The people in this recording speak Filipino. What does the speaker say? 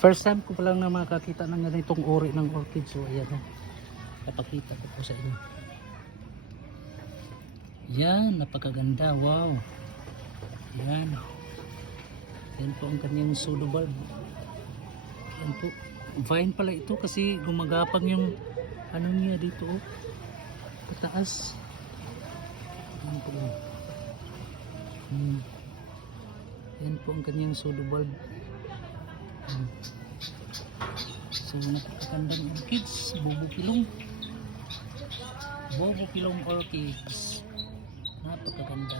First time ko pa lang na makakita ng ganitong uri ng orchid. So ayan o. Napakita ko po sa inyo. Yan, napakaganda. Wow. Yan. Yan po ang kanyang pseudo bulb. Yan po. Vine pala ito kasi gumagapang yung ano niya dito oh. Pataas. Yan po. Yan po ang kanyang pseudo bulb. So napakagandang orchids. Bubukilong. Bubukilong orchids. Napakaganda.